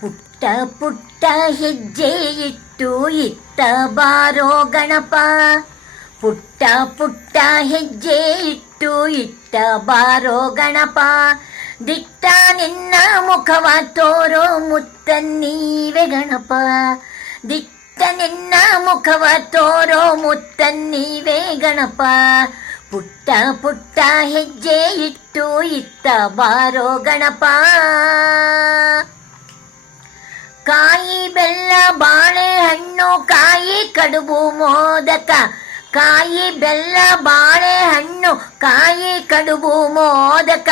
ಪುಟ್ಟ ಪುಟ್ಟ ಹೆಜ್ಜೆ ಇಟ್ಟು ಇತ್ತ ಬಾರೋ ಗಣಪ. ಪುಟ್ಟ ಪುಟ್ಟ ಹೆಜ್ಜೆ ಇಟ್ಟು ಇತ್ತ ಬಾರೋ ಗಣಪ. ದಿಟ್ಟ ನಿನ್ನ ಮುಖವ ತೋರೋ ಮುತ್ತನ್ನೀವೆ ಗಣಪ. ದಿಟ್ಟ ನಿನ್ನ ಮುಖವ ತೋರೋ ಮುತ್ತನ್ನೀವೆ ಗಣಪ. ಪುಟ್ಟ ಪುಟ್ಟ ಹೆಜ್ಜೆ ಇಟ್ಟು ಇತ್ತ ಬಾರೋ ಗಣಪ. ಕಡುಬು ಮೋದಕ. ಕಾಯಿ ಬೆಲ್ಲ ಬಾಳೆಹಣ್ಣು, ಕಾಯಿ ಕಡುಬು ಮೋದಕ.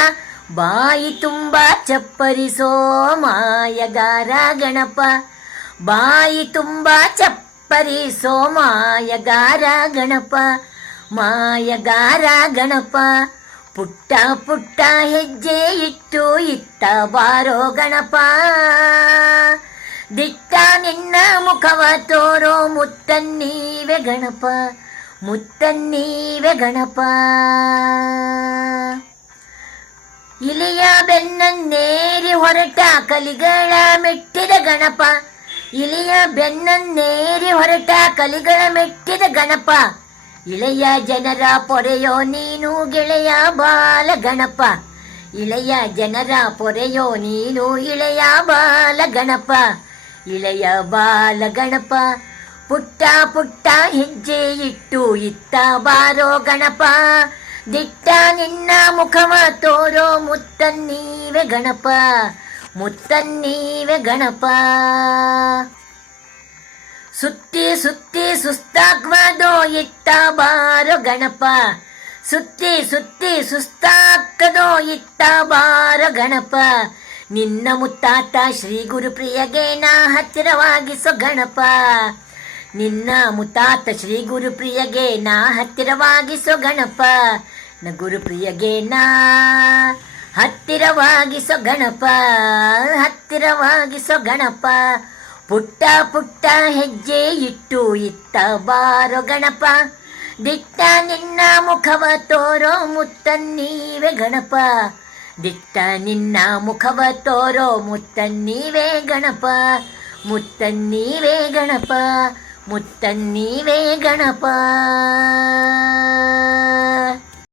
ಬಾಯಿ ತುಂಬ ಚಪ್ಪರಿಸೋ ಮಾಯಗಾರ ಗಣಪ. ಬಾಯಿ ತುಂಬ ಚಪ್ಪರಿಸೋ ಮಾಯಗಾರ ಗಣಪ. ಮಾಯಗಾರ ಗಣಪ. ಪುಟ್ಟ ಪುಟ್ಟ ಹೆಜ್ಜೆ ಇಟ್ಟು ಇತ್ತ ಬಾರೋ ಗಣಪ. ದಿಟ್ಟ ನಿನ್ನ ಮುಖವ ತೋರೋ ಮುತ್ತನ್ನೀವೆ ಗಣಪ ಮುತ್ತನ್ನೀವೆ ಗಣಪ. ಇಲಿಯ ಬೆನ್ನನ್ನೇರಿ ಹೊರಟ ಕಲಿಗಳ ಮೆಟ್ಟಿದ ಗಣಪ, ಇಲಿಯ ಬೆನ್ನನ್ನೇರಿ ಹೊರಟ ಕಲಿಗಳ ಮೆಟ್ಟಿದ ಗಣಪ. ಇಳೆಯ ಜನರ ಪೊರೆಯೋ ನೀನು ಗೆಳೆಯ ಬಾಲ ಗಣಪ. ಇಳೆಯ ಜನರ ಪೊರೆಯೋ ನೀನು ಇಳೆಯ ಬಾಲ ಗಣಪ. ಇಳೆಯ ಬಾಲ ಗಣಪ, ಪುಟ್ಟ ಪುಟ್ಟ ಹೆಜ್ಜೆ ಇಟ್ಟು ಇತ್ತ ಬಾರೋ ಗಣಪ. ದಿಟ್ಟ ನಿನ್ನ ಮುಖವ ತೋರೋ ಮುತ್ತನ್ನೀವೆ ಗಣಪ ಮುತ್ತನ್ನೀವೆ ಗಣಪ. ಸುತ್ತಿ ಸುತ್ತಿ ಸುಸ್ತಾಗ್ವದೋ ಇತ್ತ ಬಾರೋ ಗಣಪ, ಸುತ್ತಿ ಸುತ್ತಿ ಸುಸ್ತಾಕ್ಕದೋ ಇತ್ತ ಬಾರೋ ಗಣಪ. ನಿನ್ನ ಮುತ್ತಾತ ಶ್ರೀ ಗುರುಪ್ರಿಯಗೆ ನಾ ಹತ್ತಿರವಾಗಿಸೋ ಗಣಪ. ನಿನ್ನ ಮುತ್ತಾತ ಶ್ರೀ ಗುರುಪ್ರಿಯಗೆ ನಾ ಹತ್ತಿರವಾಗಿಸೋ ಗಣಪ. ನ ಗುರುಪ್ರಿಯಗೆ ನಾ ಹತ್ತಿರವಾಗಿಸೋ ಗಣಪ. ಹತ್ತಿರವಾಗಿಸೋ ಗಣಪ. ಪುಟ್ಟ ಪುಟ್ಟ ಹೆಜ್ಜೆ ಇಟ್ಟು ಇತ್ತ ಬಾರೋ ಗಣಪ. ದಿಟ್ಟ ನಿನ್ನ ಮುಖವ ತೋರೋ ಮುತ್ತನ್ನೀವೆ ಗಣಪ. ದಿಟ್ಟ ನಿನ್ನ ಮುಖವ ತೋರೋ ಮುತ್ತನ್ನೀವೆ ಗಣಪ ಮುತ್ತನ್ನೀವೆ ಗಣಪ ಮುತ್ತನ್ನೀವೆ ಗಣಪ